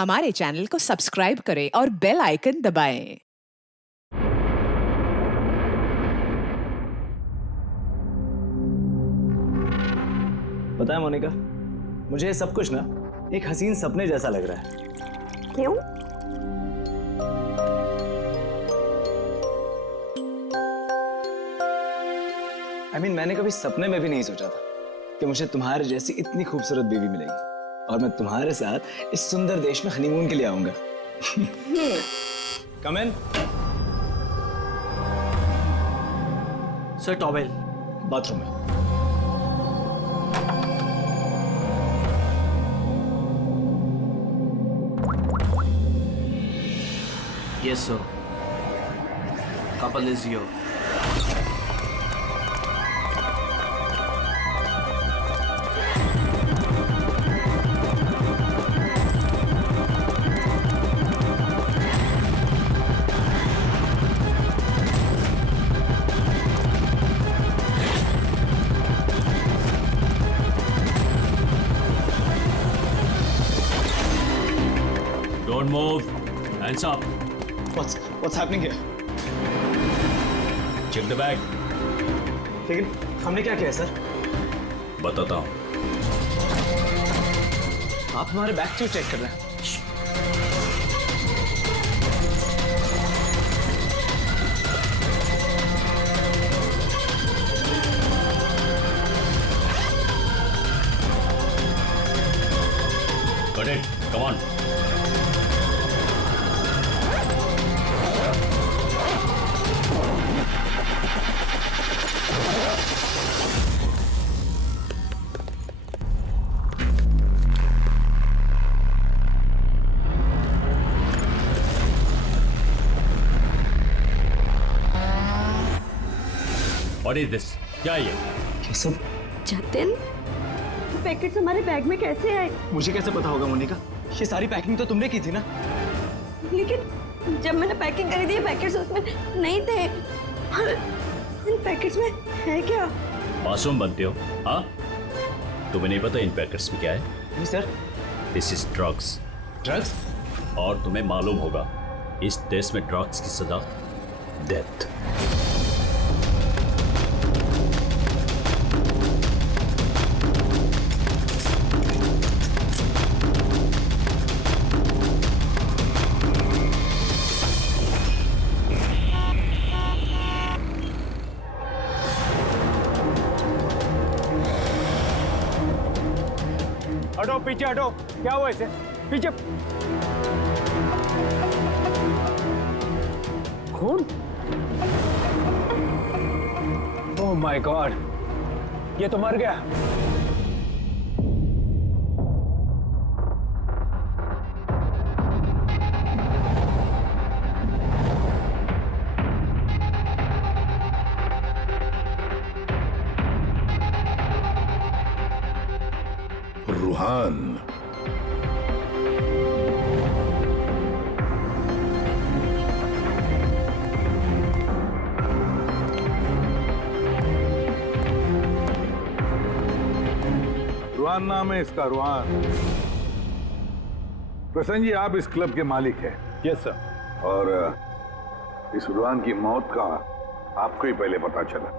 हमारे चैनल को सब्सक्राइब करें और बेल आइकन दबाएं। पता है मोनिका, मुझे ये सब कुछ ना एक हसीन सपने जैसा लग रहा है। क्यों? मैंने कभी सपने में भी नहीं सोचा था कि मुझे तुम्हारे जैसी इतनी खूबसूरत बीवी मिलेगी और मैं तुम्हारे साथ इस सुंदर देश में हनीमून के लिए आऊंगा। कम इन। सर टॉवेल बाथरूम में। Yes sir, couple is your. Don't move. Hands up. What's happening here? Check the bag. लेकिन हमने क्या किया सर? बताता हूँ। आप हमारे बैग क्यों चेक कर रहे हैं? Got it. Come on. What is this? क्या ये? ये सब जतिन, पैकेट्स हमारे बैग में कैसे आए? मुझे कैसे पता होगा मोनिका? ये सारी पैकिंग तो तुमने की थी ना? लेकिन जब मैंने पैकिंग करी थी ये पैकेट्स उसमें नहीं थे। और इन पैकेट्स में है क्या? मासूम बनते हो, हाँ? तुम्हें नहीं पता इन पैकेट्स में क्या है? नहीं sir. This is drugs. Drugs? और तुम्हें मालूम होगा, इस देश में ड्रग्स की सजा डेथ। हटो पीछे हटो। क्या हुआ इसे? पीछे। खून? ओह माय गॉड, ये तो मर गया। रूहान, रुहान नाम है इसका, रुहान। प्रसन्न जी, आप इस क्लब के मालिक हैं। Yes sir. और इस रुहान की मौत का आपको ही पहले पता चला?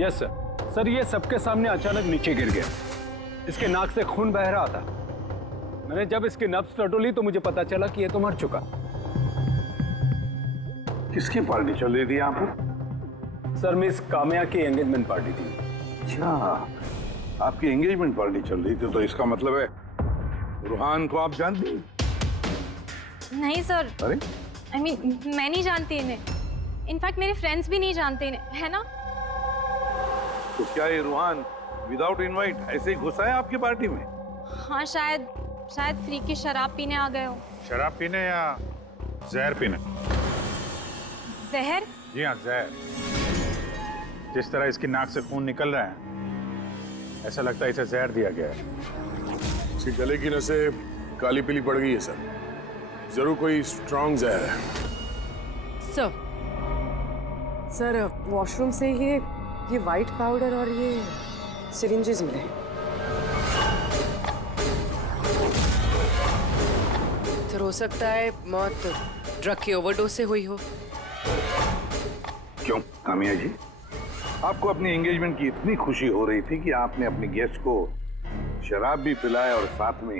Yes sir. सर ये सबके सामने अचानक नीचे गिर गया। इसके नाक से खून बह रहा था। मैंने जब इसकी नब्ज टटोली तो मुझे पता चला कि ये तो मर चुका। किसकी पार्टी चल रही थी यहाँ पर? सर मिस काम्या की एंगेजमेंट पार्टी थी। अच्छा, आपकी एंगेजमेंट पार्टी चल रही थी, तो इसका मतलब है रुहान को आप जानती हैं? नहीं सर। अरे मैं नहीं जानती इन्हें। इनफैक्ट मेरे फ्रेंड्स भी नहीं जानते इन्हें, है ना? तो क्या ये रुहान विदाउट इनवाइट ऐसे ही घुसा है आपकी पार्टी में? हाँ शायद फ्री की शराब पीने आ गए हो। शराब पीने या जहर पीने? जहर? जी हाँ, जहर। जिस तरह इसकी नाक से खून निकल रहा है, ऐसा लगता है इसे जहर दिया गया है। इसके गले की नसें काली पीली पड़ गई है सर। जरूर कोई स्ट्रॉन्ग जहर है। सर वॉशरूम से ये वाइट पाउडर और ये सिरिंजेस मिले। हो सकता है मौत ड्रग की ओवरडोज से हुई हो। क्यों कामिया जी, आपको अपनी एंगेजमेंट की इतनी खुशी हो रही थी कि आपने अपने गेस्ट को शराब भी पिलाया और साथ में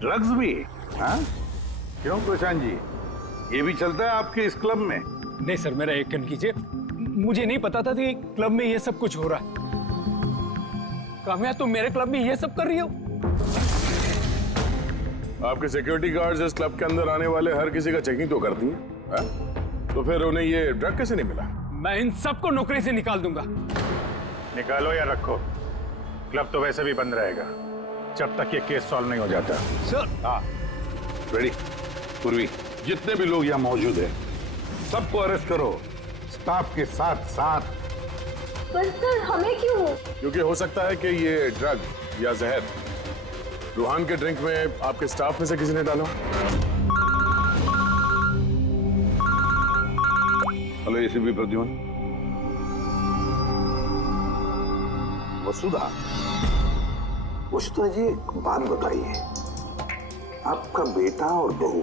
ड्रग्स भी? हाँ क्यों प्रशांत जी, ये भी चलता है आपके इस क्लब में? नहीं सर, मेरा यकीन कीजिए, मुझे नहीं पता था कि क्लब में ये सब कुछ हो रहा है। काम्या, तुम मेरे क्लब में ये सब कर रही हो? आपके सिक्योरिटी गार्ड्स इस क्लब के अंदर आने वाले हर किसी का चेकिंग तो करती हैं, तो फिर उन्हें ये ड्रग कैसे नहीं मिला? मैं इन सबको नौकरी से निकाल दूंगा। निकालो या रखो, क्लब तो वैसे भी बंद रहेगा जब तक ये केस सॉल्व नहीं हो जाता। सर। हाँ रेडी पूर्वी, जितने भी लोग यहाँ मौजूद हैं सबको अरेस्ट करो, स्टाफ के साथ साथ। पर सर हमें क्यों? क्योंकि हो सकता है कि ये ड्रग या जहर रूहान के ड्रिंक में आपके स्टाफ में से किसी ने डाला। Hello ACP Pradyuman. वसुधा, वसुधा जी एक बात बताइए, आपका बेटा और बहू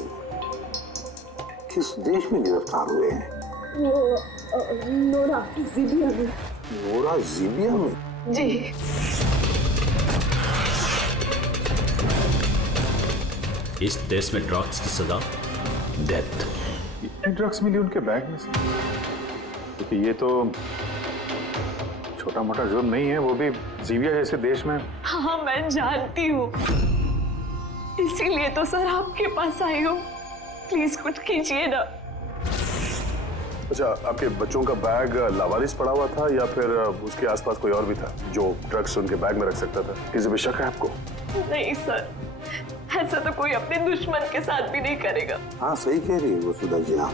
किस देश में गिरफ्तार हुए हैं? वो नोरा जीबिया में। नोरा जीबिया में? जी। इस देश में ड्रग्स की सजा डेथ। इतने ड्रग्स मिली उनके बैग में से? क्योंकि ये तो छोटा मोटा जुर्म नहीं है, वो भी जीबिया जैसे देश में। हाँ मैं जानती हूँ, इसीलिए तो सर आपके पास आई हूँ। प्लीज कुछ कीजिए ना। अच्छा, आपके बच्चों का बैग लावारिस पड़ा हुआ था या फिर उसके आसपास कोई और भी था जो ड्रग्स उनके बैग में रख सकता था? किसी पे शक है आपको? नहीं सर, ऐसा तो कोई अपने दुश्मन के साथ भी नहीं करेगा। हाँ सही कह रही है वसुधा जी आप,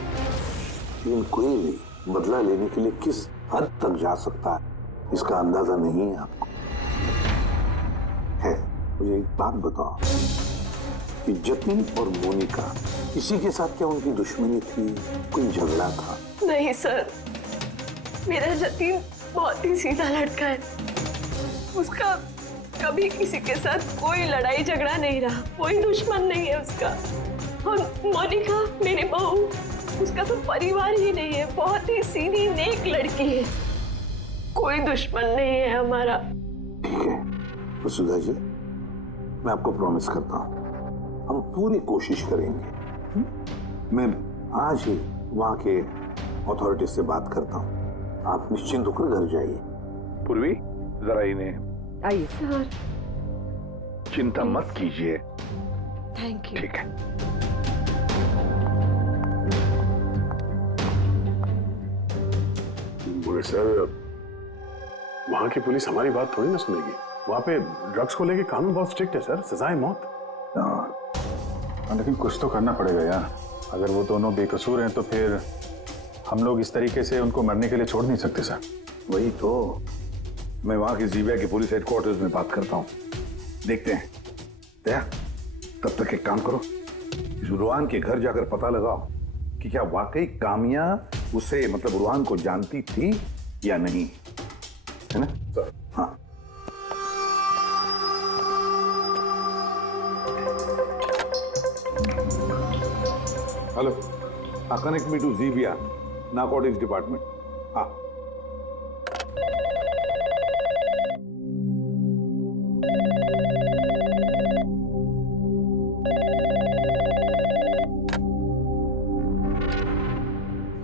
लेकिन कोई भी बदला लेने के लिए किस हद तक जा सकता है इसका अंदाजा नहीं है आपको। है, मुझे एक बात बताओ कि जतिन और मोनिका, किसी के साथ क्या उनकी दुश्मनी थी, कोई झगड़ा था? नहीं सर, मेरा जतिन बहुत ही सीधा लड़का है। उसका कभी किसी के साथ कोई लड़ाई झगड़ा नहीं रहा, कोई दुश्मन नहीं है उसका। और मोनिका मेरी बहू, उसका तो परिवार ही नहीं है, बहुत ही सीधी नेक लड़की है, कोई दुश्मन नहीं है हमारा। ठीक है वसुधा जी, मैं आपको प्रॉमिस करता हूँ हम पूरी कोशिश करेंगे। मैं आज ही वहाँ के अथॉरिटी से बात करता हूँ, आप निश्चिंत होकर घर जाइए। पूर्वी जरा इन्हें आइए सर। चिंता मत कीजिए। Thank you. ठीक है। बोले सर, वहां की पुलिस हमारी बात थोड़ी ना सुनेगी। वहां पे ड्रग्स को लेके कानून बहुत स्ट्रिक्ट है सर, सजाए मौत। लेकिन कुछ तो करना पड़ेगा यार, अगर वो दोनों बेकसूर हैं तो फिर हम लोग इस तरीके से उनको मरने के लिए छोड़ नहीं सकते सर। वही तो, मैं वहां की जीबिया के पुलिस हेडक्वार्टर्स में बात करता हूँ, देखते हैं। दया, तब तक एक काम करो, इस रुहान के घर जाकर पता लगाओ कि क्या वाकई कामिया उसे मतलब रुहान को जानती थी या नहीं, है ना सर? हाँ। Hello, connect me to Zibia narcotics department. हाँ।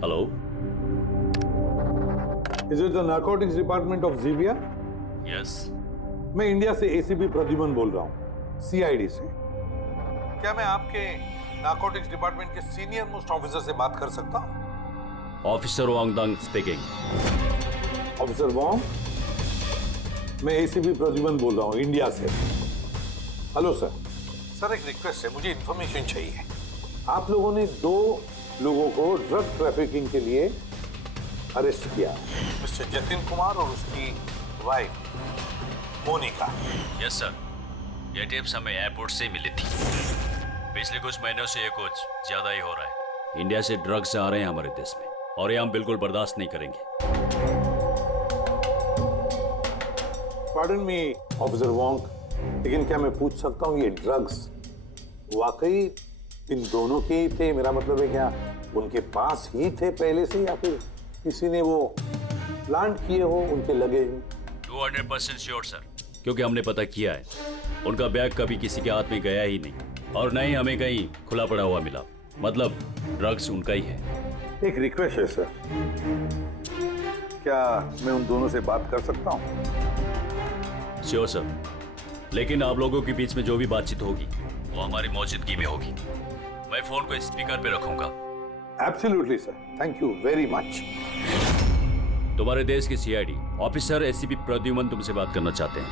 Hello, is it the narcotics department of Zibia? Yes. मैं इंडिया से एसीपी प्रद्युम्न बोल रहा हूँ, सीआईडी से। क्या मैं आपके नारकोटिक्स डिपार्टमेंट के सीनियर मोस्ट ऑफिसर से बात कर सकता हूँ? Officer Wangdang speaking. Officer Wong, मैं एसीपी प्रद्युम्न बोल रहा हूँ इंडिया से। Hello sir. सर एक रिक्वेस्ट है, मुझे इंफॉर्मेशन चाहिए। आप लोगों ने 2 लोगों को ड्रग ट्रैफिकिंग के लिए अरेस्ट किया, मिस्टर जतिन कुमार और उसकी वाइफ मोनिका। यस सर, ये टिप्स हमें एयरपोर्ट से मिली थी। पिछले कुछ महीनों से ये कुछ ज्यादा ही हो रहा है। इंडिया से ड्रग्स आ रहे हैं हमारे देश में और ये हम बिल्कुल बर्दाश्त नहीं करेंगे। पार्डन मी ऑफिसर वॉन्ग, लेकिन क्या मैं पूछ सकता हूँ ये ड्रग्स वाकई इन दोनों के ही थे? मेरा मतलब है क्या उनके पास ही थे पहले से, या फिर किसी ने वो प्लांट किए हो उनके लगेज में? 200% श्योर सर, क्योंकि हमने पता किया है उनका बैग कभी किसी के हाथ में गया ही नहीं और न ही हमें कहीं खुला पड़ा हुआ मिला। मतलब ड्रग्स उनका ही है। एक रिक्वेस्ट है सर, क्या मैं उन दोनों से बात कर सकता हूँ? श्योर सर, लेकिन आप लोगों के बीच में जो भी बातचीत होगी वो हमारी मौजूदगी में होगी। मैं फोन को स्पीकर पे रखूंगा। Absolutely sir, thank you very much. तुम्हारे देश के सीआईडी ऑफिसर एसीपी प्रद्युमन तुमसे बात करना चाहते हैं।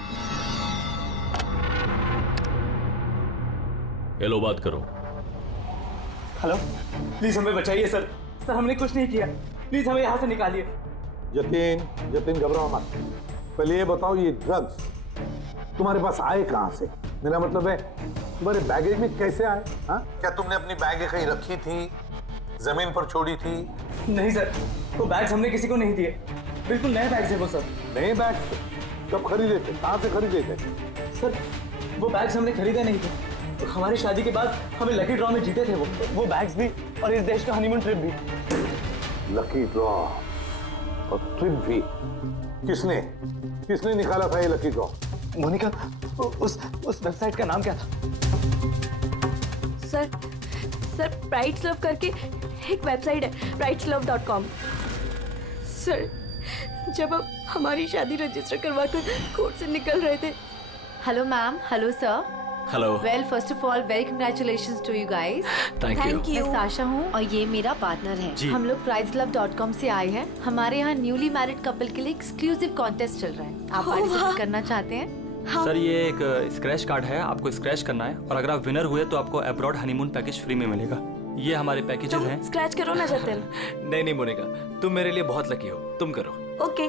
हेलो, बात करो। हेलो, प्लीज हमें बचाइए सर। सर हमने कुछ नहीं किया, प्लीज हमें यहाँ से निकालिए। जतिन घबराओ मत। पहले ये बताओ, ये ड्रग्स तुम्हारे पास आए कहाँ से? मेरा मतलब है तुम्हारे बैगेज में कैसे आए? हाँ, क्या तुमने अपनी बैग कहीं रखी थी, जमीन पर छोड़ी थी? नहीं सर, वो बैग्स हमने किसी को नहीं दिए। बिल्कुल नए बैग्स हैं वो सर। नए बैग्स? कब खरीदे थे? कहाँ से खरीदे थे? सर वो बैग्स हमने खरीदे नहीं थे। हमारी शादी के बाद हमें लकी ड्रॉ में जीते थे वो बैग्स भी, और इस देश का हनीमून ट्रिप भी। लकी ड्रॉ और ट्रिप भी? किसने निकाला था ये लकी ड्रॉ? मोनिका, उस वेबसाइट का नाम क्या था? सर प्राइड्स लव करके एक वेबसाइट है, prideslove.com। सर जब अब हमारी शादी रजिस्टर करवाकर कोर्ट से निकल रहे थे। Hello ma'am, hello sir. Hello. Well, first of all very congratulations to you guys. Thank you. मैं साशा हूँ और ये मेरा पार्टनर है। हम लोग prideslove.com से आए हैं। हमारे यहाँ न्यूली मैरिड कपल के लिए एक्सक्लूसिव कॉन्टेस्ट चल रहा है। आप पार्टिसिपेट करना चाहते हैं? सर ये एक स्क्रैच कार्ड है, आपको स्क्रैच करना है और अगर आप विनर हुए तो आपको अब्रॉड हनीमून पैकेज फ्री में मिलेगा। ये हमारे पैकेजेस हैं। स्क्रैच करो ना जतिन। नहीं मोनिका, तुम मेरे लिए बहुत लकी हो, तुम करो। Okay.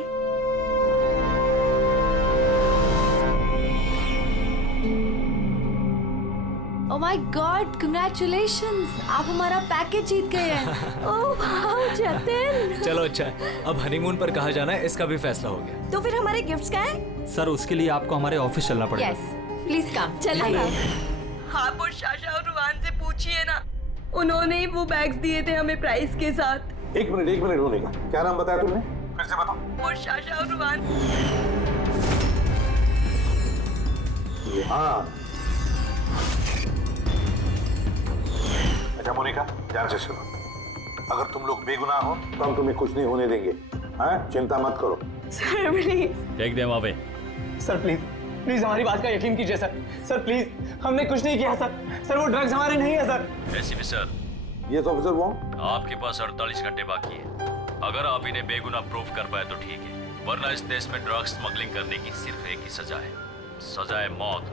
Oh my God, congratulations, आप हमारा पैकेज जीत गए हैं। Oh wow Jatin. चलो अच्छा है, अब हनीमून पर कहाँ जाना है इसका भी फैसला हो गया। तो फिर हमारे गिफ्ट्स क्या हैं? सर उसके लिए आपको हमारे ऑफिस चलना पड़ेगा। Yes, please come. चलिए। आप और शाशा और रुहान से पूछिए ना, उन्होंने ही वो बैग्स दिए थे हमें प्राइस के साथ। एक मिनट होने का, क्या नाम बताया तुमने? फिर से बताओ। और शाशा और रुहान। हाँ। अच्छा मोनिका, ध्यान से सुनो, अगर तुम लोग बेगुनाह हो तो हम तुम्हें कुछ नहीं होने देंगे। हाँ, चिंता मत करो। Sir please. फेंक दे वहां पे। सर प्लीज हमारी बात का यकीन कीजिए सर प्लीज, हमने कुछ नहीं किया सर वो ड्रग्स हमारे नहीं है sir. ACP sir, yes officer, वो आपके पास 48 घंटे बाकी है। अगर आप इन्हें बेगुनाह प्रूफ कर पाए तो ठीक है, वरना इस देश में ड्रग्स स्मगलिंग करने की सिर्फ एक ही सजा है, सजा है मौत।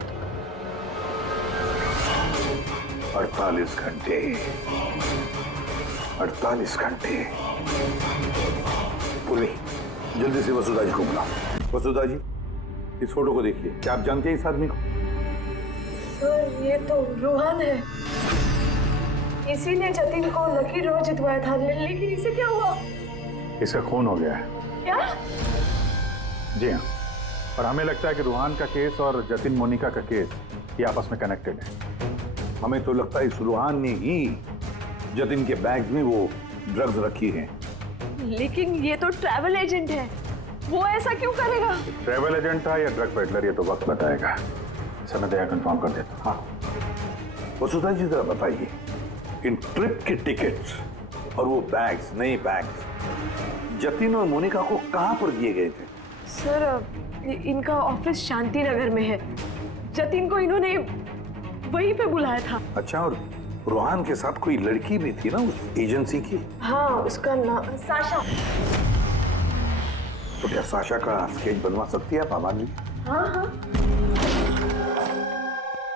48 घंटे। 48 घंटे। पूरी जल्दी से वसुधा जी को बुलाओ। वसुधा जी, इस फोटो को देखिए, क्या आप जानते हैं इस आदमी को? सर ये तो रुहान है, इसी ने जतिन को लकी ड्रॉ जितवाया था, लेकिन इसे क्या हुआ? इसका खून हो गया है। क्या? जी हाँ, और हमें लगता है कि रूहान का केस और जतिन मोनिका का केस ये आपस में कनेक्टेड है। हमें तो लगता है इस रूहान ने ही जतिन के बैग्स में वो ड्रग्स रखी हैं। लेकिन ये तो ट्रैवल एजेंट है, वो ऐसा क्यों करेगा? ट्रैवल एजेंट था या ड्रग पेडलर, ये तो वक्त बताएगा। समय दया कंफर्म कर देता। हाँ, वसुधा जी जरा बताइए, इन ट्रिप के टिकट्स और वो बैग्स, नए बैग्स जतिन और मोनिका को कहाँ पर दिए गए थे? सर इनका ऑफिस शांति नगर में है, जतिन को इन्होंने वहीं पे बुलाया था। अच्छा, और रूहान के साथ कोई लड़की भी थी ना उस एजेंसी की? हाँ, उसका नाम साशा। तो क्या साशा का स्केच बनवा सकती है आप आबाद? हाँ।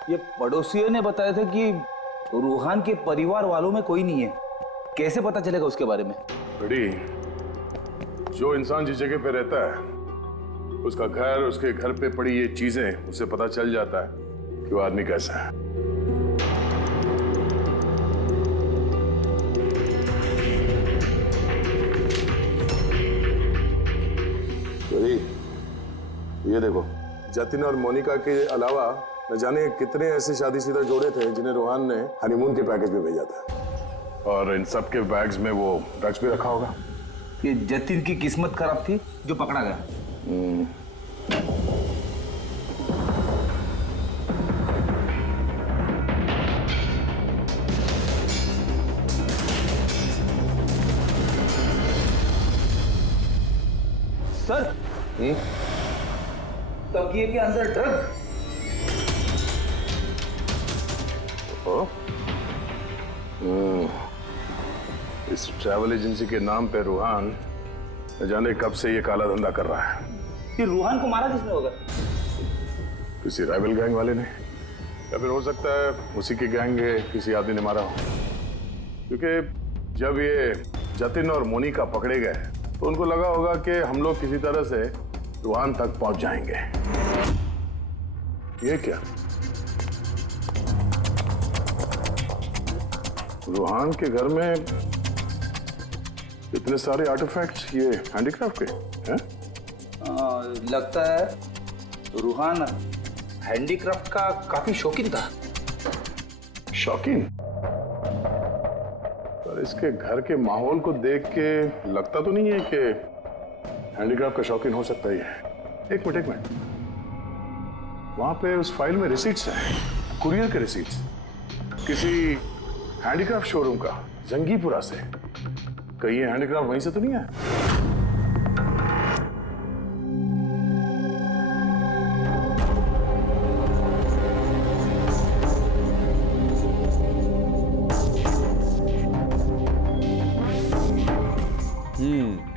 ये पड़ोसियों ने बताया था कि रूहान के परिवार वालों में कोई नहीं है, कैसे पता चलेगा उसके बारे में? बड़ी, जो इंसान जिस जगह पे रहता है उसका घर, उसके घर पे पड़ी ये चीजें, उससे पता चल जाता है कि वो आदमी कैसा है। ये देखो, जतिन और मोनिका के अलावा न जाने कितने ऐसे शादीशुदा जोड़े थे जिन्हें रूहान ने हनीमून के पैकेज में भेजा था। और इन सब के बैग्स में वो ड्रग्स भी रखा होगा। ये जतिन की किस्मत खराब थी जो पकड़ा गया। सर, तकिए के अंदर ड्रग्स। इस ट्रैवल एजेंसी के नाम पे रूहान न जाने कब से ये काला धंधा कर रहा है। ये रूहान को मारा किसने होगा? किसी राइवल गैंग वाले ने, या फिर हो सकता है उसी की गैंग के किसी आदमी ने मारा हो। क्योंकि जब ये जतिन और मोनिका पकड़े गए तो उनको लगा होगा कि हम लोग किसी तरह से रूहान तक पहुंच जाएंगे। ये क्या? रूहान के घर में इतने सारे आर्टिफैक्ट्स, ये हैंडीक्राफ्ट के हैं? लगता है रूहान हैंडीक्राफ्ट का काफी शौकीन था। शौकीन? पर इसके घर के माहौल को देख के लगता तो नहीं है कि हैंडीक्राफ्ट का शौकीन हो सकता ही है। एक मिनट, वहां पे उस फाइल में रिसीट्स हैं, कुरियर के रिसीट्स, किसी हैंडीक्राफ्ट शोरूम का, जंगीपुरा से। कहीं ये हैंडीक्राफ्ट वहीं से तो नहीं है?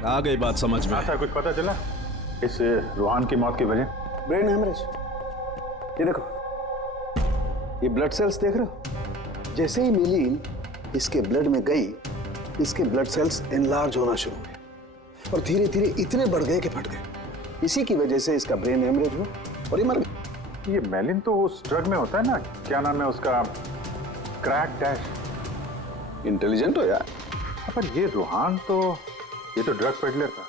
आ गई बात समझ में। सर, कुछ पता चला इस रूहान की मौत की वजह? Brain haemorrhage. ये देखो, ये ब्लड सेल्स देख रहे हो? जैसे ही मिलीन इसके ब्लड में गई, इसके ब्लड सेल्स एनलार्ज होना शुरू हुए और धीरे धीरे इतने बढ़ गए कि फट गए। इसी की वजह से इसका ब्रेन हेमरेज हुआ और ये मर गया। ये मेलिन तो उस ड्रग में होता है ना, क्या नाम है उसका, क्रैक डैश। इंटेलिजेंट हो यार। पर ये रूहान तो, ये तो ड्रग पेडलर था।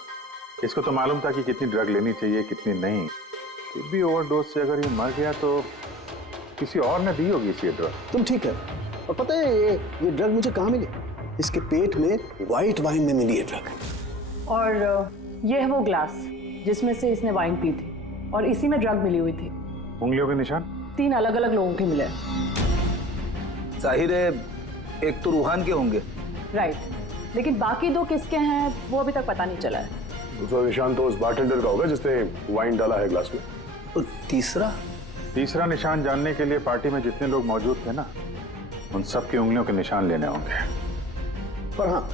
इसको तो मालूम था कि कितनी ड्रग लेनी चाहिए, कितनी नहीं। फिर भी ओवरडोज से अगर ये मर गया तो किसी और ने दी होगी इसी ड्रग। तुम ठीक है। और पता है ये ड्रग मुझे कहाँ मिली? इसके पेट में व्हाइट वाइन में मिली है ड्रग। और ये है वो ग्लास जिसमें से इसने वाइन पी थी और इसी में ड्रग मिली हुई थी। उंगलियों के निशान 3 अलग अलग लोगों के मिले। जाहिर है एक तो रूहान के होंगे। राइट, लेकिन बाकी 2 किसके हैं वो अभी तक पता नहीं चला है। दूसरा निशान तो उस बारटेंडर का होगा जिसने वाइन डाला है ग्लास में। और तीसरा निशान जानने के लिए पार्टी में जितने लोग मौजूद थे ना, उन सब की उंगलियों के निशान लेने होंगे। पर हाँ,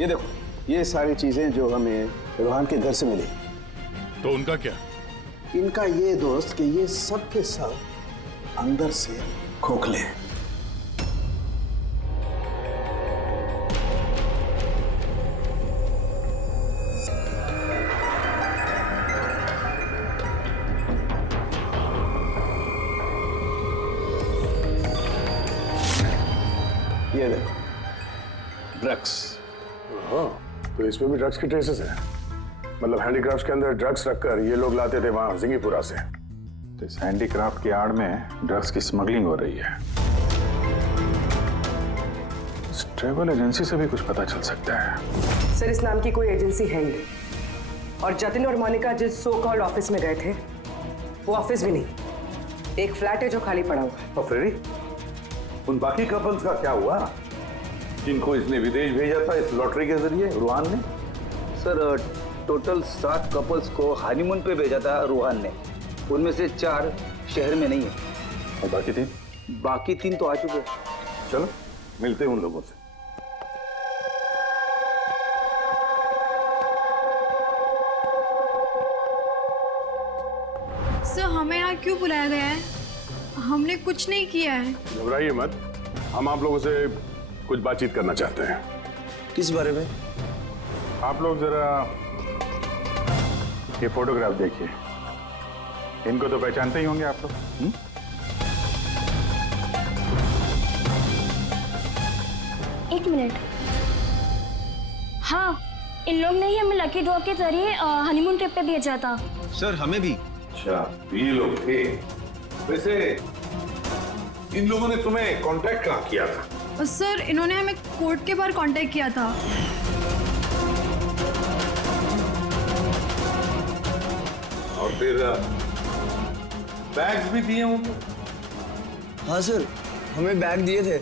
ये देखो, ये सारी चीजें जो हमें रूहान के घर से मिली, तो उनका क्या? इनका ये दोस्त कि ये सब के सब अंदर से खोखले हैं। ये देखो, ड्रग्स। हाँ, तो इसमें भी ड्रग्स के ट्रेसेस हैं। मतलब हैंडीक्राफ्ट के अंदर ड्रग्स रखकर ये लोग लाते थे वहां जिंगीपुरा से। तो इस हैंडीक्राफ्ट की आड़ में ड्रग्स की स्मगलिंग हो रही है। इस ट्रैवल एजेंसी से भी कुछ पता चल सकता है। सर, इस नाम की कोई एजेंसी है ही नहीं। और जतिन और मोनिका जिस सो कॉल्ड ऑफिस में गए थे, वो ऑफिस भी नहीं, एक फ्लैट है जो खाली पड़ा हुआ है। और फ्रेडी, उन बाकी कपल्स का क्या हुआ जिनको इसने विदेश भेजा था इस लॉटरी के जरिए रूहान ने? सर, टोटल 7 कपल्स को हनीमून पे भेजा था रूहान ने। उनमें से 4 शहर में नहीं है। और बाकी 3? बाकी 3 तो आ चुके हैं। चलो मिलते हैं उन लोगों से। सर, हमें यहाँ क्यों बुलाया गया है? हमने कुछ नहीं किया है। घबराइए मत, हम आप लोगों से कुछ बातचीत करना चाहते हैं। किस बारे में? आप लोग जरा ये फोटोग्राफ देखिए। इनको तो पहचानते ही होंगे आप लोग। एक मिनट। हाँ, इन लोग ने ही हमें लकी ड्रॉ के जरिए हनीमून ट्रिप पे भेजा था। सर, हमें भी। अच्छा, ये लोग थे। वैसे इन लोगों ने तुम्हें कांटेक्ट कहाँ किया था? सर इन्होंने हमें कोर्ट के बाहर कांटेक्ट किया था। और फिर बैग्स भी दिए होंगे? हाँ सर, हमें बैग दिए थे,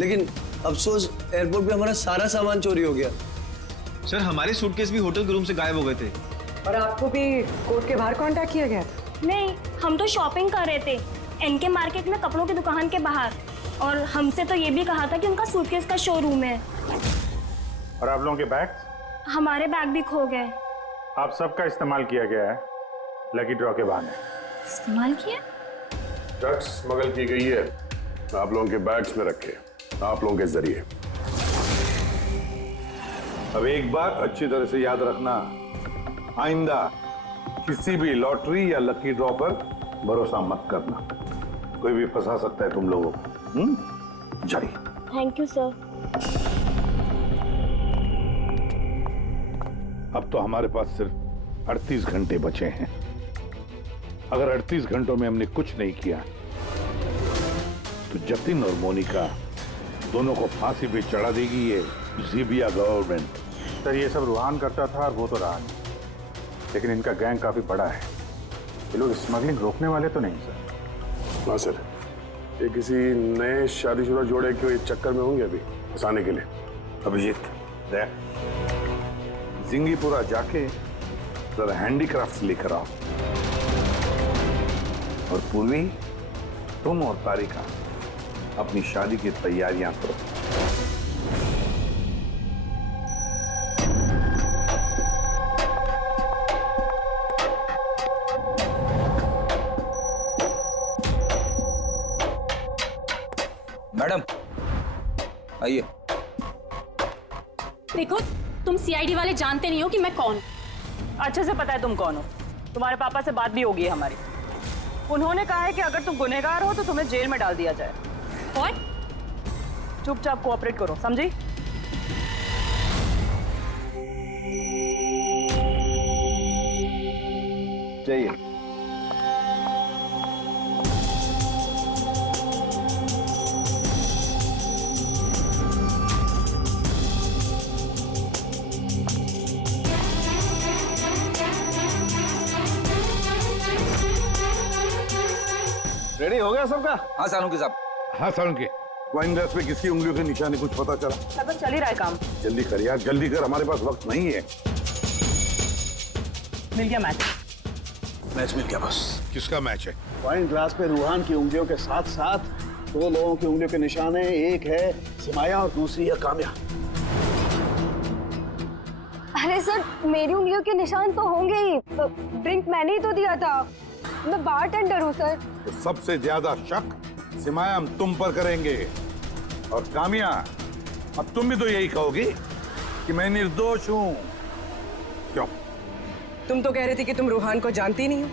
लेकिन अफसोस एयरपोर्ट पे हमारा सारा सामान चोरी हो गया। सर हमारे सूटकेस भी होटल के रूम से गायब हो गए थे। और आपको भी कोर्ट के बाहर कांटेक्ट किया गया? नहीं, हम तो शॉपिंग कर रहे थे एनके मार्केट में, कपड़ों की दुकान के बाहर, और हमसे तो ये भी कहा था कि उनका सूटकेस का शोरूम है। और आप लोगों के बैग? हमारे बैग भी खो गए। आप सबका इस्तेमाल किया गया है लकी ड्रॉ के बहाने। इस्तेमाल किया? ड्रग्स स्मगल की गई है आप लोगों के बैग्स में रखे, आप लोगों के जरिए। अब एक बात अच्छी तरह से याद रखना, आइंदा किसी भी लॉटरी या लकी ड्रॉ पर भरोसा मत करना, कोई भी फंसा सकता है तुम लोगों को। जाइए। Thank you sir. अब तो हमारे पास सिर्फ 38 घंटे बचे हैं। अगर 38 घंटों में हमने कुछ नहीं किया तो जतिन और मोनिका दोनों को फांसी पे चढ़ा देगी ये ज़ीबिया गवर्नमेंट। सर ये सब रूहान करता था और वो तो रहा नहीं, लेकिन इनका गैंग काफी बड़ा है। ये लोग स्मगलिंग रोकने वाले तो नहीं सर? हाँ सर, ये किसी नए शादीशुदा जोड़े के चक्कर में होंगे अभी फंसाने के लिए। अभिजीत देख, जिंगीपुरा जाके जरा हैंडीक्राफ्ट लेकर आओ, और पूर्वी तुम और तारिका अपनी शादी की तैयारियां करो। मैडम आइए। देखो, तुम सीआईडी वाले जानते नहीं हो कि मैं कौन। अच्छे से पता है तुम कौन हो। तुम्हारे पापा से बात भी होगी है हमारी। उन्होंने कहा है कि अगर तुम गुनहगार हो तो तुम्हें जेल में डाल दिया जाए। और चुपचाप कोऑपरेट करो, समझी? जाइए। रेडी हो गया सबका? हाँ सालूंकी साहब। हाँ सालूंकी, वाइन ग्लास पे किसकी उंगलियों के निशाने कुछ पता चला? लगभग चल ही रहा है काम। जल्दी कर यार, जल्दी कर, हमारे पास वक्त नहीं है। मिल गया मैच। मैच मिल गया बस। किसका मैच है? वाइन ग्लास पे रूहान की उंगलियों के साथ साथ दो लोगों की उंगलियों के निशाने, एक है सिमाया और दूसरी है काम्या। अरे सर, मेरी उंगलियों के निशान तो होंगे ही। ड्रिंक मैंने ही तो दिया था, मैं बारटेंडर हूँ सर। तो सबसे ज्यादा शक सिमाया हम तुम पर करेंगे, और कामिया अब तुम भी तो यही कहोगी कि मैं निर्दोष हूँ। क्यों? तुम तो कह रही थी कि तुम रूहान को जानती नहीं हो,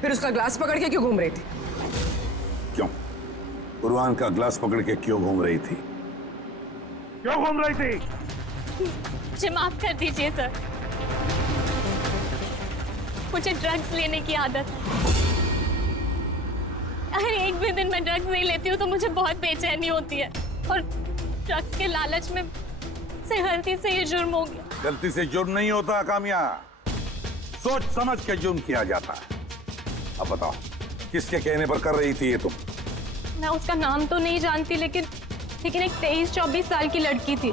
फिर उसका ग्लास पकड़ के क्यों घूम रही थी? क्यों? रूहान का ग्लास पकड़ के क्यों घूम रही थी? क्यों घूम रही थी? मुझे माफ कर दीजिए सर, मुझे ड्रग्स लेने की आदत है। अगर एक भी दिन मैं ड्रग्स नहीं लेती हूँ तो मुझे बहुत बेचैनी होती है, और ड्रग्स के लालच में से गलती से ये जुर्म हो गया। गलती से जुर्म नहीं होता कामिया, सोच समझ के जुर्म किया जाता है। अब बताओ, किसके कहने पर कर रही थी ये तुम? मैं उसका नाम तो नहीं जानती, लेकिन एक 23-24 साल की लड़की थी।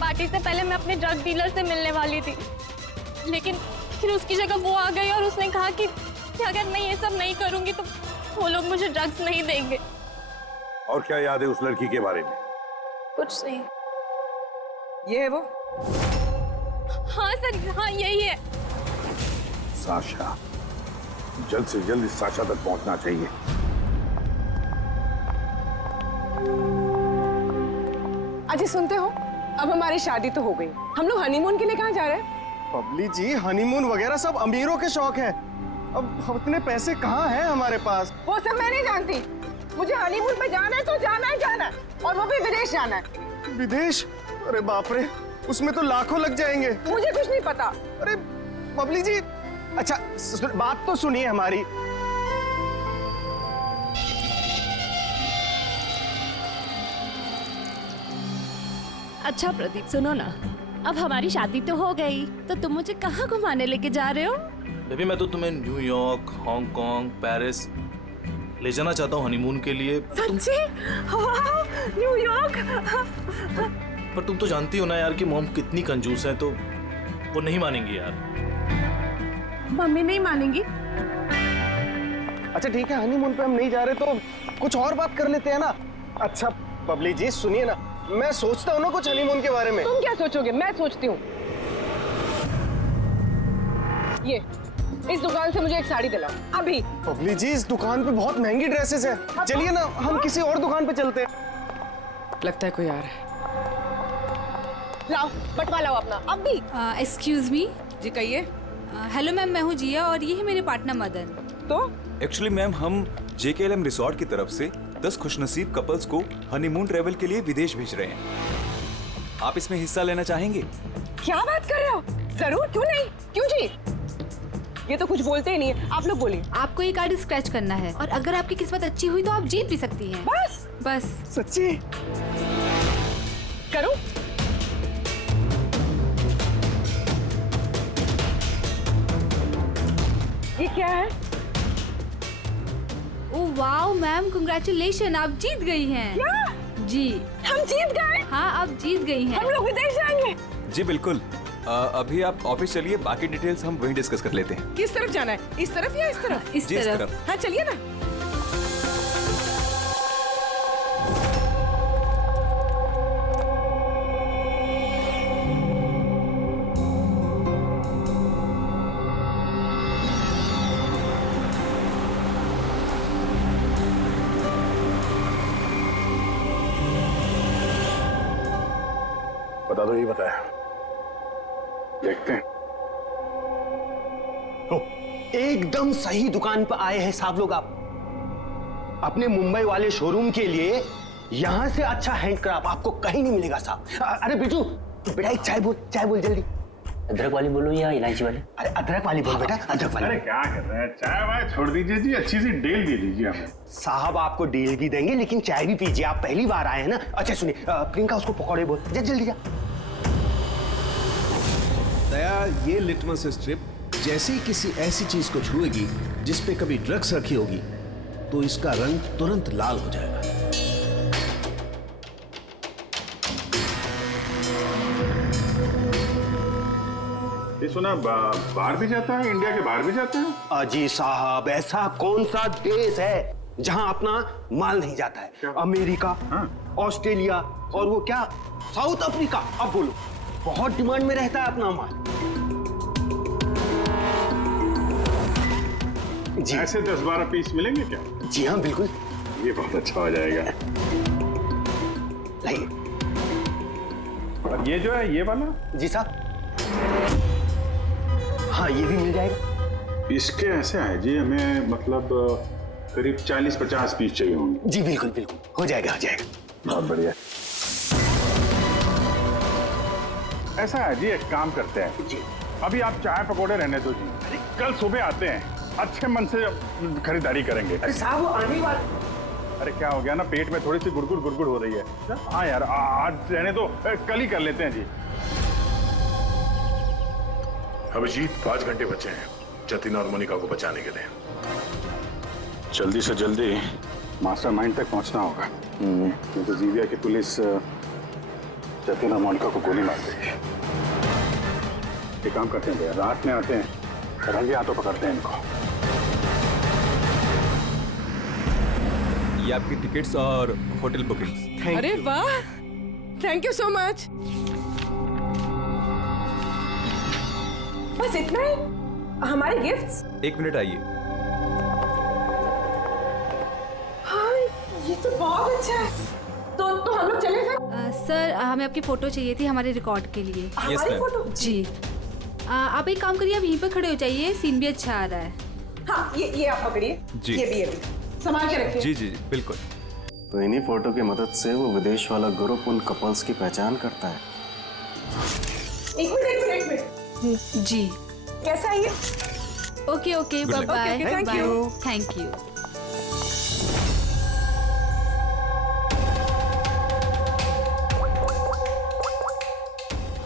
पार्टी से पहले मैं अपने ड्रग डीलर से मिलने वाली थी, लेकिन फिर उसकी जगह वो आ गई और उसने कहा कि अगर मैं ये सब नहीं करूंगी तो वो लोग मुझे ड्रग्स नहीं देंगे। और क्या याद है उस लड़की के बारे में? कुछ नहीं। ये है वो? हाँ सर, हाँ यही है। साशा, जल्द से जल्द इस साशा तक पहुंचना चाहिए। अजय सुनते हो, अब हमारी शादी तो हो गई, हम लोग हनीमून के लिए कहाँ जा रहे हैं? बबली जी, हनीमून वगैरह सब अमीरों के शौक है। अब इतने पैसे कहाँ हैं हमारे पास? वो सब मैं नहीं जानती, मुझे हनीमून पे जाना है तो जाना है, जाना है, और वो भी विदेश जाना है। विदेश? अरे बाप रे, उसमें तो लाखों लग जाएंगे। मुझे कुछ नहीं पता। अरे बबली जी, अच्छा बात तो सुनिए हमारी। अच्छा प्रदीप सुनो ना, अब हमारी शादी तो हो गई, तो तुम मुझे कहाँ घुमाने लेके जा रहे हो? बेबी मैं तो तुम्हें न्यूयॉर्क, हांगकांग, पेरिस ले जाना चाहता हूँ हनीमून के लिए। सच्ची? वाह, न्यूयॉर्क। पर तुम तो जानती हो ना यार कि मॉम कितनी कंजूस है, तो वो नहीं मानेंगी यार। मम्मी नहीं मानेंगी? अच्छा ठीक है, हनीमून पे हम नहीं जा रहे तो कुछ और बात कर लेते हैं ना। अच्छा बबली जी सुनिए ना, मैं सोचता हूँ ना कुछ हनीमून के बारे में। तुम क्या सोचोगे, मैं सोचती हूँ। ये इस दुकान से मुझे एक साड़ी दिलाओ अभी। बबली जी इस दुकान पे बहुत महंगी ड्रेसेस हैं। चलिए ना हम किसी और दुकान पे चलते हैं। लगता है कोई आ रहा है। लाओ बटवा लाओ अपना अभी। Excuse me. जी कहिए। हेलो मैम, मैं हूँ जिया और ये है मेरे पार्टनर मदन। तो एक्चुअली मैम हम JKLM रिसोर्ट की तरफ से 10 खुशनसीब कपल्स को हनीमून ट्रेवल के लिए विदेश भेज रहे हैं। आप इसमें हिस्सा लेना चाहेंगे? क्या बात कर रहे हो? जरूर, क्यों नहीं, क्यों जी? ये तो कुछ बोलते ही नहीं है, आप लोग बोलिए। आपको ये कार्ड स्क्रैच करना है और अगर आपकी किस्मत अच्छी हुई तो आप जीत भी सकती हैं। बस सच्ची? करो। ये क्या है? ओह वाओ मैम, कांग्रेचुलेशन, आप जीत गई हैं। क्या? जी हम जीत गए? हाँ आप जीत गई हैं। हम लोग विदेश जाएंगे? जी बिल्कुल। अभी आप ऑफिस चलिए, बाकी डिटेल्स हम वहीं डिस्कस कर लेते हैं। किस तरफ जाना है, इस तरफ या इस तरफ? इस तरफ। हाँ चलिए ना। बता दो, ये बताया, देखते हैं। एकदम सही दुकान पर आए हैं साहब लोग। आप अपने मुंबई वाले शोरूम के लिए यहाँ से अच्छा हैंडक्राफ्ट आपको कहीं नहीं मिलेगा साहब। अरे बिजू बेटा एक चाय बोल जल्दी। अदरक वाली बोलो या इलायची वाली? अरे अदरक वाली बोल बेटा, अदरक वाली। अरे क्या कर रहे हैं, चाय वाय छोड़ दीजिए जी, अच्छी सी डील दे दीजिए हमें। साहब आपको डील भी देंगे लेकिन चाय भी पीजिए, आप पहली बार आए हैं ना। अच्छा सुनिए, प्रियंका उसको पकौड़े बोल, जल्दी जा। दया, ये लिटमस स्ट्रिप जैसे ही किसी ऐसी चीज को छुएगी जिस पे कभी ड्रग्स रखी होगी तो इसका रंग तुरंत लाल हो जाएगा। ये सुना बाहर भी जाता है, इंडिया के बाहर भी जाता है? जी साहब, ऐसा कौन सा देश है जहां अपना माल नहीं जाता है? अमेरिका, ऑस्ट्रेलिया और वो क्या साउथ अफ्रीका। अब बोलो, बहुत डिमांड में रहता है अपना माल। जी ऐसे 10-12 पीस मिलेंगे क्या? जी हाँ बिल्कुल। ये बहुत अच्छा हो जाएगा। लाइए। और ये जो है ये वाला? जी साहब। हाँ ये भी मिल जाएगा। इसके ऐसे है जी, हमें मतलब करीब 40-50 पीस चाहिए होंगे। जी बिल्कुल बिल्कुल, हो जाएगा हो जाएगा। बहुत बढ़िया। ऐसा है जी, एक काम करते हैं जी, अभी आप चाय पकौड़े रहने दो जी, कल सुबह आते हैं, अच्छे मन से खरीदारी करेंगे। अरे साहब वो आने वाले। अरे क्या हो गया ना, पेट में थोड़ी सी गुड़गुड़ हो रही है। हाँ यार आज रहने दो, कल ही कर लेते हैं जी। अभिजीत 5 घंटे बचे हैं जतिन और मोनिका को बचाने के लिए। जल्दी से जल्दी मास्टरमाइंड तक पहुंचना होगा, नहीं तो जीविया की पुलिस जतिन और मोनिका को गोली मार देगी। एक काम करते हैं भैया, रात में आते हैं, रंगे हाथों पकड़ते हैं इनको। ये आपकी टिकट्स और होटल बुकिंग्स। अरे वाह, थैंक यू सो मच। बस इतना ही? हमारे गिफ्ट्स? 1 मिनट आइए। हाँ, ये तो बहुत अच्छा है। तो हम लोग चले फिर? सर हमें आपकी फोटो चाहिए थी हमारे रिकॉर्ड के लिए। हमारी फोटो? जी। आप एक काम करिए, आप यहीं पर खड़े हो जाइए, सीन भी अच्छा आ रहा है। हाँ ये आप पकड़िए। जी। ये भी संभाल के रखिए। जी जी बिल्कुल। तो इन्हीं फोटो की मदद से वो विदेश वाला ग्रुप उन कपल्स की पहचान करता है। एक मिनट। जी। कैसा है ये? Okay okay, bye bye. Thank you.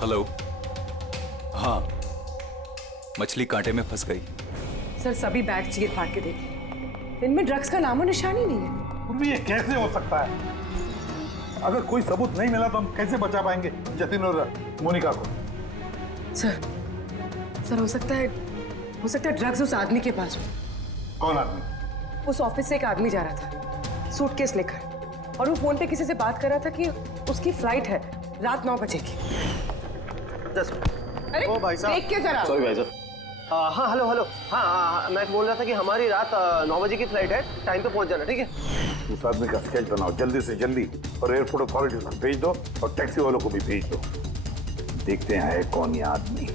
Hello. हाँ, मछली कांटे में फंस गई। सर सभी बैग चीर फाड़ के देखिए, इनमें ड्रग्स का नामो निशान ही नहीं है। पूर्वी, ये कैसे हो सकता है? अगर कोई सबूत नहीं मिला तो हम कैसे बचा पाएंगे जतिन और मोनिका को? सर हो सकता है ड्रग्स उस आदमी के पास हो। कौन आदमी? उस ऑफिस से एक आदमी जा रहा था सूटकेस लेकर, और वो फोन पे किसी से बात कर रहा था कि उसकी फ्लाइट है रात 9 बजे की। अरे ओ भाई साहब, देख के जरा। सॉरी भाई साहब। हाँ हेलो। हाँ, मैं बोल रहा था कि हमारी रात 9 बजे की फ्लाइट है, टाइम पे पहुंच जाना, ठीक है? उस आदमी का स्केच बनाओ जल्दी से जल्दी और एयरपोर्ट अथॉरिटीज को भेज दो और टैक्सी वालों को भी भेज दो। देखते हैं है कौन ये आदमी।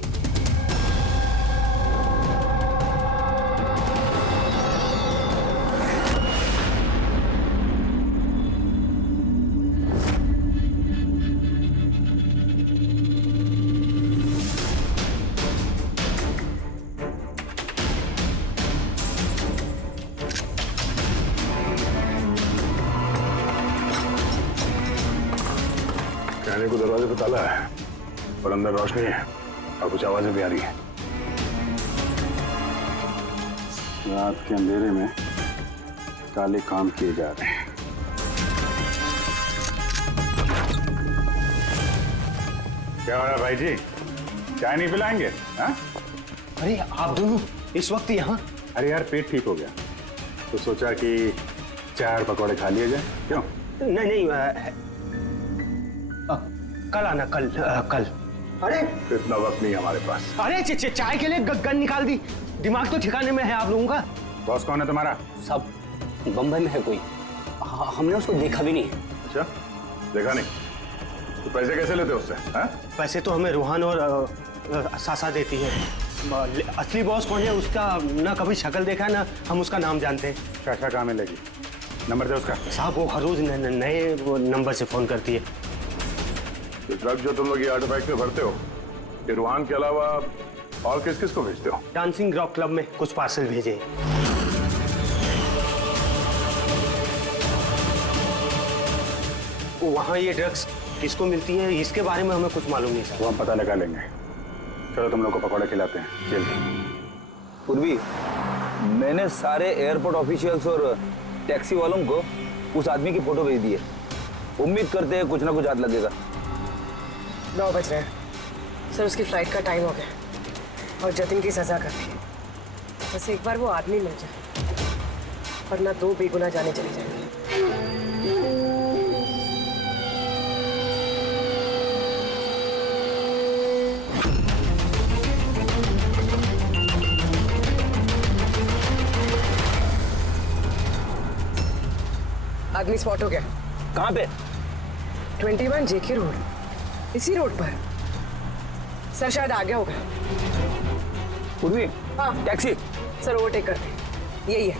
कहने को दरवाजे पे ताला है और अंदर रोशनी है और कुछ आवाजें भी आ रही है। रात के अंधेरे में काले काम किए जा रहे हैं। क्या हो रहा है भाई जी? चाय नहीं पिलाएंगे? हाँ? अरे आप दोनों इस वक्त यहाँ? अरे यार पेट ठीक हो गया तो सोचा कि चाय और पकौड़े खा लिए जाए। क्यों? नहीं, कल आना, कल। अरे इतना वक्त नहीं हमारे पास। अरे चाय के लिए गन निकाल दी। दिमाग तो ठिकाने में है आप लोगों का। बॉस कौन है तुम्हारा? सब बम्बई में है कोई, हमने उसको देखा भी नहीं। अच्छा, देखा नहीं तो पैसे कैसे लेते हो उससे? पैसे तो हमें रूहान और सासा देती है। असली बॉस कौन है उसका ना कभी शक्ल देखा है ना हम उसका नाम जानते हैं। क्या काम है? लगी नंबर दे उसका। साहब वो हर रोज नए नंबर से फोन करती है। तो ड्रग जो तुम लोग ये आर्टिफैक्ट में भरते हो ये रूहान के अलावा और किस किस को भेजते हो? डांसिंग रॉक क्लब में कुछ पार्सल भेजे। वहाँ ये ड्रग्स किसको मिलती है इसके बारे में हमें कुछ मालूम नहीं सर। वो हम पता लगा लेंगे। चलो तुम लोग को पकौड़े खिलाते हैं, जेल के। पूर्वी, मैंने सारे एयरपोर्ट ऑफिशियल्स और टैक्सी वालों को उस आदमी की फोटो भेज दी है। उम्मीद करते हैं कुछ ना कुछ हाथ लगेगा। 9 बज रहे हैं सर, उसकी फ्लाइट का टाइम हो गया और जतिन की सजा कर दी। बस एक बार वो आदमी मिल जाए वरना 2 बेगुनाह जाने चली जाएंगी। आदमी स्पॉट हो गया। कहाँ पे? 21 जेके रोड, इसी रोड पर। सर शायद आ गया होगा। पूर्वी, हाँ टैक्सी। सर ओवरटेक करते, यही है।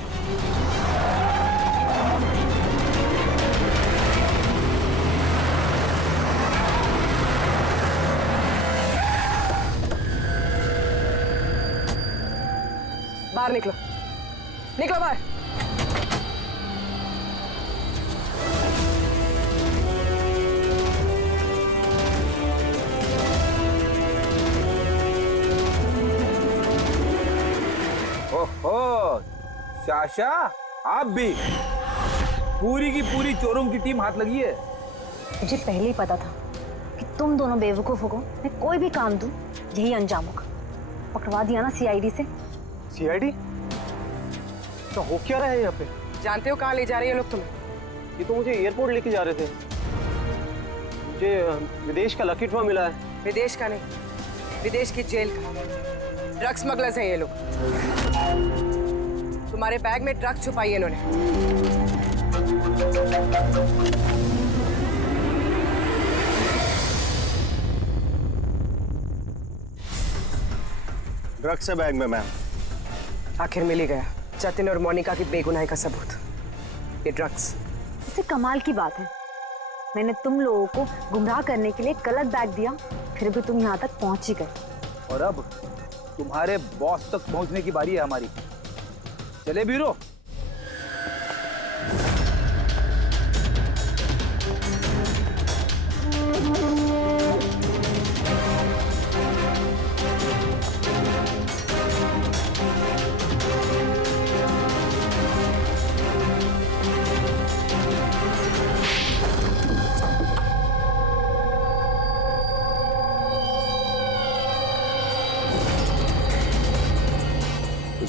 बाहर निकलो, निकलो बाहर। ओहो, शाशा आप भी? पूरी की पूरी चोरों की टीम हाथ लगी है। मुझे पहले ही पता था कि तुम दोनों बेवकूफों को मैं कोई भी काम दूं यही अंजाम होगा। पकड़वा दिया ना सीआईडी से। सीआईडी? तो हो क्या रहा है यहाँ पे? जानते हो कहाँ ले जा रहे हैं लोग तुम्हें? ये तो मुझे एयरपोर्ट लेके जा रहे थे। मुझे विदेश का लकी ड्रॉ मिला है। विदेश का नहीं, विदेश की जेल का। ड्रग स्मगलर्स हैं ये लोग। तुम्हारे बैग में ड्रग छुपाई है इन्होंने। ड्रग्स है बैग में मैम। आखिर मिल ही गया जतिन और मोनिका की बेगुनाही का सबूत। ये ड्रग्स। इससे कमाल की बात है, मैंने तुम लोगों को गुमराह करने के लिए गलत बैग दिया, फिर भी तुम यहाँ तक पहुंच ही गए। और अब तुम्हारे बॉस तक पहुंचने की बारी है हमारी। चले ब्यूरो।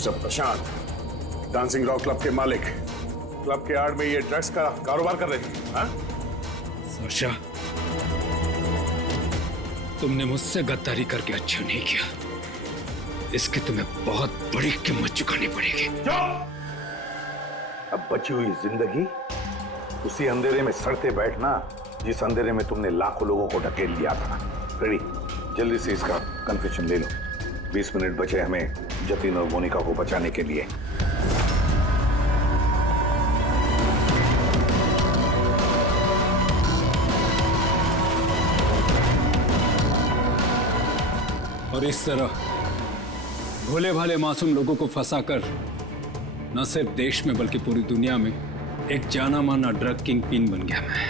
मिस्टर प्रशांत, डांसिंग रॉक क्लब के मालिक, क्लब के आड़ में ये ड्रग्स का कारोबार कर रहे हैं, हाँ? वर्षा, तुमने मुझसे गद्दारी करके अच्छा नहीं किया। इसकी तुम्हें बहुत बड़ी कीमत चुकानी पड़ेगी। अब बची हुई जिंदगी उसी अंधेरे में सड़ते बैठना जिस अंधेरे में तुमने लाखों लोगों को ढकेल लिया था। रेडी, जल्दी से इसका कन्फेशन ले लो। 20 मिनट बचे हमें जतिन और मोनिका को बचाने के लिए। और इस तरह भोले भाले मासूम लोगों को फंसाकर न सिर्फ देश में बल्कि पूरी दुनिया में एक जाना माना ड्रग किंग पिन बन गया मैं।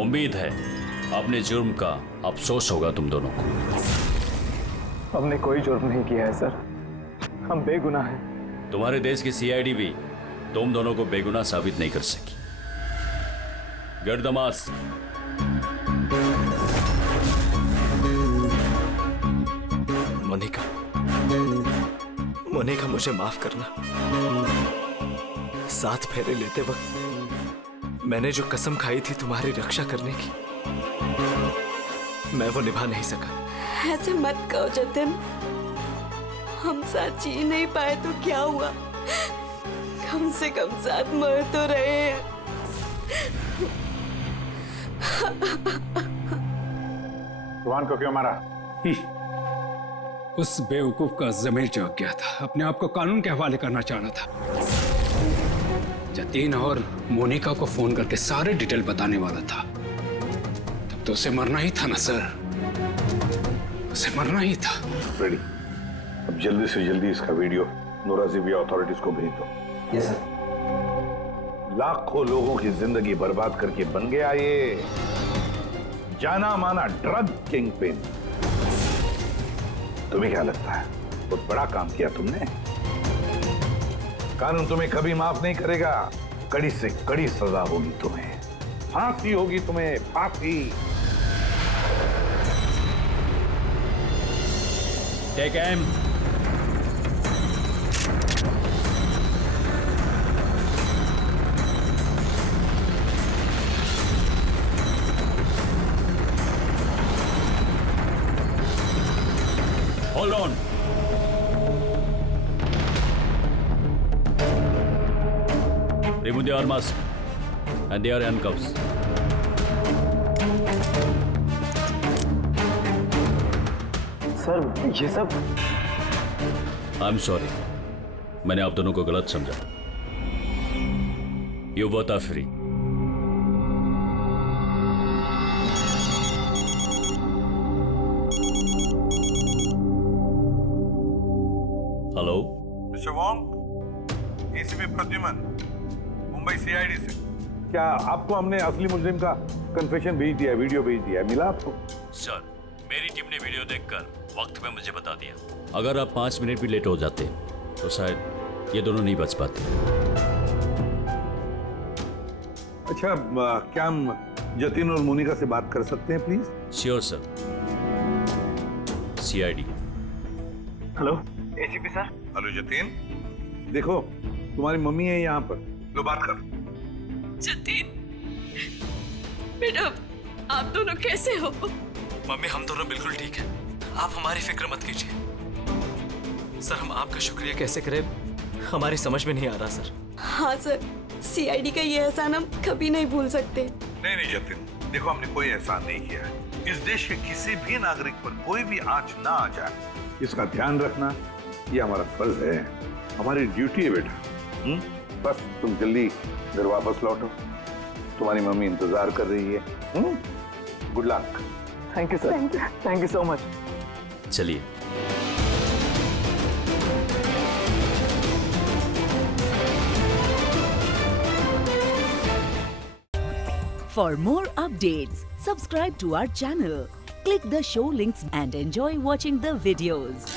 उम्मीद है अपने जुर्म का अफसोस होगा तुम दोनों को। हमने कोई जुर्म नहीं किया है सर, हम बेगुनाह हैं। तुम्हारे देश की सीआईडी भी तुम दोनों को बेगुनाह साबित नहीं कर सकी। Get the mask. Monica, Monica मुझे माफ करना। 7 फेरे लेते वक्त मैंने जो कसम खाई थी तुम्हारी रक्षा करने की, मैं वो निभा नहीं सका। ऐसे मत कहो जतिन, हम साथ जी नहीं पाए तो क्या हुआ, कम से कम साथ मर तो रहे हैं। रुहान को क्यों मारा? उस बेवकूफ का ज़मीर जाग गया था, अपने आप को कानून के हवाले करना चाह रहा था। जतीन और मोनिका को फोन करके सारे डिटेल बताने वाला था। तब तो उसे मरना ही था ना सर, उसे मरना ही था। रेडी, अब जल्दी से जल्दी इसका वीडियो नोराजीबिया अथॉरिटीज को भेज दो। Yes sir. लाखों लोगों की जिंदगी बर्बाद करके बन गया ये जाना माना ड्रग किंग पिन। तुम्हें क्या लगता है बहुत बड़ा काम किया तुमने? कानून तुम्हें कभी माफ नहीं करेगा। कड़ी से कड़ी सजा होगी तुम्हें, फांसी होगी तुम्हें, फांसी। Take M. Hold on. Remove the arms and their handcuffs. Sir ये सब I'm sorry. मैंने आप दोनों को गलत समझा। You both are free. Hello mister Wong, ACP Pradyuman, Mumbai CID से। क्या आपको हमने असली मुजरिम का कन्फेशन भेज दिया, वीडियो भेज दिया, मिला आपको? सर, मेरी टीम ने वीडियो देखकर वक्त में मुझे बता दिया। अगर आप 5 मिनट भी लेट हो जाते तो शायद ये दोनों नहीं बच पाते। अच्छा, क्या हम जतिन और मोनिका से बात कर सकते हैं please? Sure sir. CID. Hello ACP sir. Hello Jatin, देखो तुम्हारी मम्मी है यहाँ पर, लो बात कर। जतिन बेटा, आप दोनों कैसे हो? मम्मी हम दोनों बिल्कुल ठीक हैं, आप हमारी फिक्र मत कीजिए। सर हम आपका शुक्रिया कैसे करें हमारी समझ में नहीं आ रहा सर। हाँ सर, सीआईडी का ये एहसान हम कभी नहीं भूल सकते। नहीं जतिन, देखो हमने कोई एहसान नहीं किया है। इस देश के किसी भी नागरिक पर कोई भी आंच ना आ जाए, इसका ध्यान रखना ये हमारा फर्ज है, हमारी ड्यूटी है बेटा। बस तुम जल्दी घर वापस लौटो, तुम्हारी मम्मी इंतजार कर रही है। Good luck. Thank you sir, thank you so much. चलिए। For more updates, subscribe to our channel, click the show links and enjoy watching the videos.